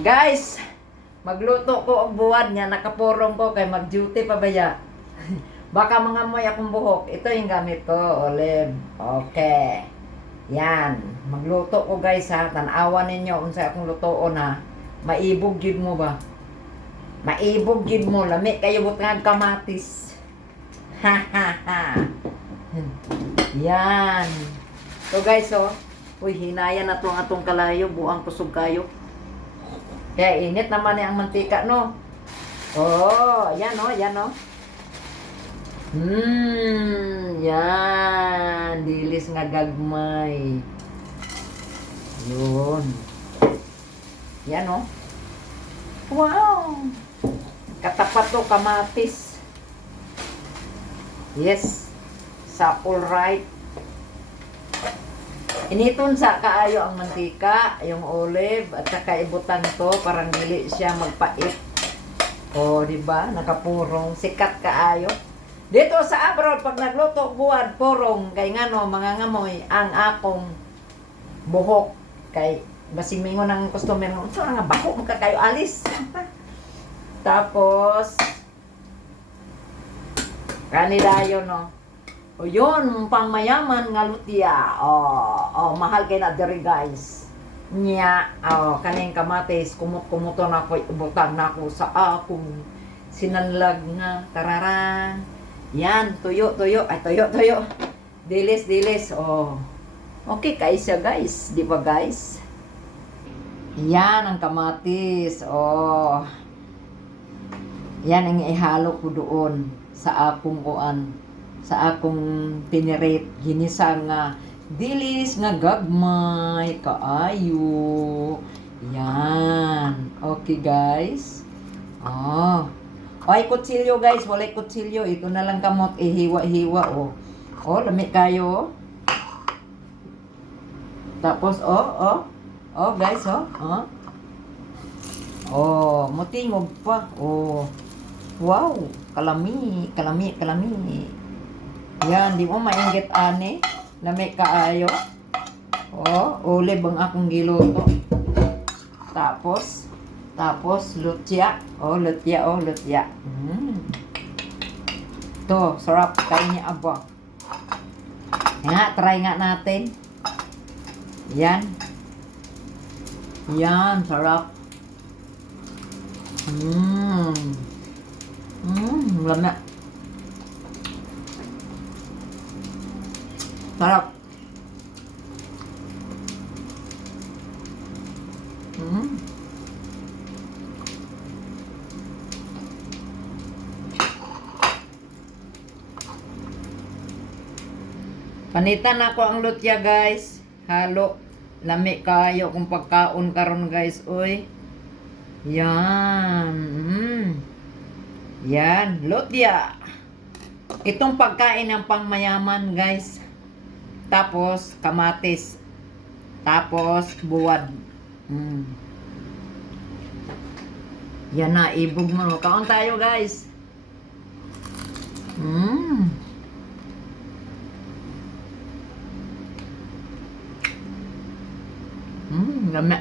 Guys, magluto ko og buwan niya, nakapurong ko kay mag-duty pa baya. Baka mangamoy akong buhok. Ito yung gamit ko, olive. Okay. Yan. Magluto ko guys ha. Tanawan ninyo unsa akong lutoon ha. Maibog gid mo ba? Maibog gid mo. Lami kayo butang kamatis. Ha ha ha. Yan. So guys oh. Uy, hinaya na to ang atong kalayo. Buang kusog kayo. Kaya init naman ang mantika, no? Oh, yan, oh, yan, oh. Yan. Dilis nga gagmay. Yun. Yan, oh. Wow. Katapat to, kamatis. Yes. Sa all right. Initon sa kaayo ang mantika, yung olive, at saka ibutan to, parang dili siya magpait. O, di ba? Nakapurong, sikat kaayo. Dito sa abroad, pag nagluto buwan, purong, kay ngano, mga ngamoy, ang akong buhok, kay basimingon ng customer, so nga bako, magkakayo alis. Tapos, kanidayo, no? O yun, pang mayaman nga lutya. Mahal kay na diri guys. Nya, kaning kamatis, kumot-kumuto na ko, ibutang na ko sa akong sinanlag nga, tararang. Yan, tuyo. Ay, tuyo. Dilis. Okay, kaisa guys. Di ba guys? Yan ang kamatis. Yan ang ihalo ko doon sa akong kuan. Sa akong pinirate, ginisa nga dilis nga gagmay kaayo. Yan. Okay guys. Ay kutsilyo guys, walay kutsilyo. Ito na lang kamot ihiwa-hiwa lami kayo. Tapos guys mutingog pa. Wow, kalami. Yan, di mo mainggit ani. Lami kaayo. Olive ang akong giluto. Tapos lutya. Lutya. To, sarap kayo niya aba. Nga, try nga natin. Yan, sarap. Lami. Sarap. Panitan ako ang lutya guys. Halo. Lami kayo kung pagkaon karon guys. Uy. Yan. Yan. Lutya. Itong pagkain ng pangmayaman guys. Tapos kamatis. Tapos buwad. Yan na, ibog mo. Kaon tayo guys. Lami.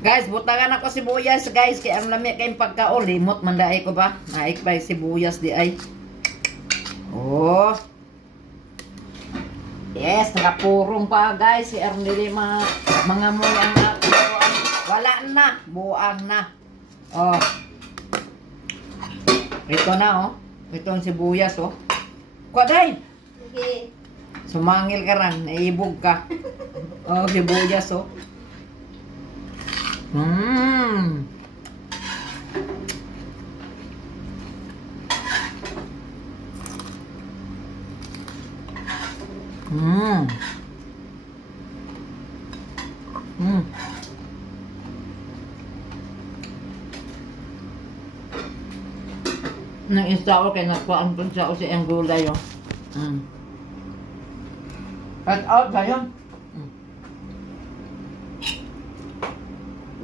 Guys, butangan ako sibuyas guys. Kaya ang lami kayong pagkaon. Limot man daay ko ba? Naik ba sibuyas di ay. Yes, nakapurong pa guys. Si Ernili mga moy ang buang. Wala na. Buang na. Ito na Ito ang sibuyas Kwaday. Sige. Sumangil ka ran. Naibog ka. Sibuyas Nang isa ko kay nagkuhaan po siya si ang gulay Cut out ba yun?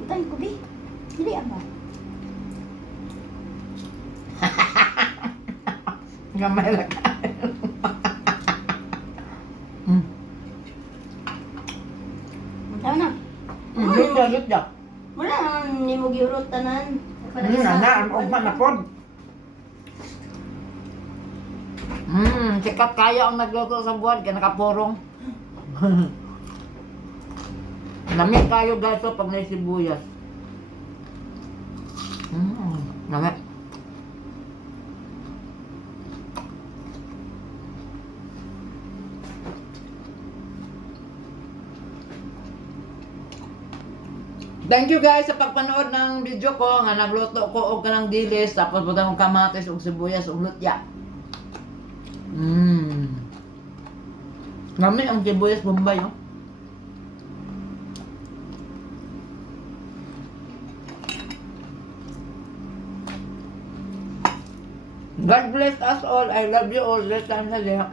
Utay ko, Bi. Dili ba? Gamay lang kayo. Tama na. Lut ya. Wala naman ni mo giurot tanan. Ang ugma na pod. Sikat kayo ang nagluto sa buwan, kaya nakapurong. Lamig kayo guys pag may sibuyas. Lamig. Thank you guys sa pagpanood ng video ko nga nagluto ko og kanang dilis tapos butang og kamatis og sibuyas og lutya. Lami ang sibuyas Bombay oh. God bless us all. I love you all. Let's time na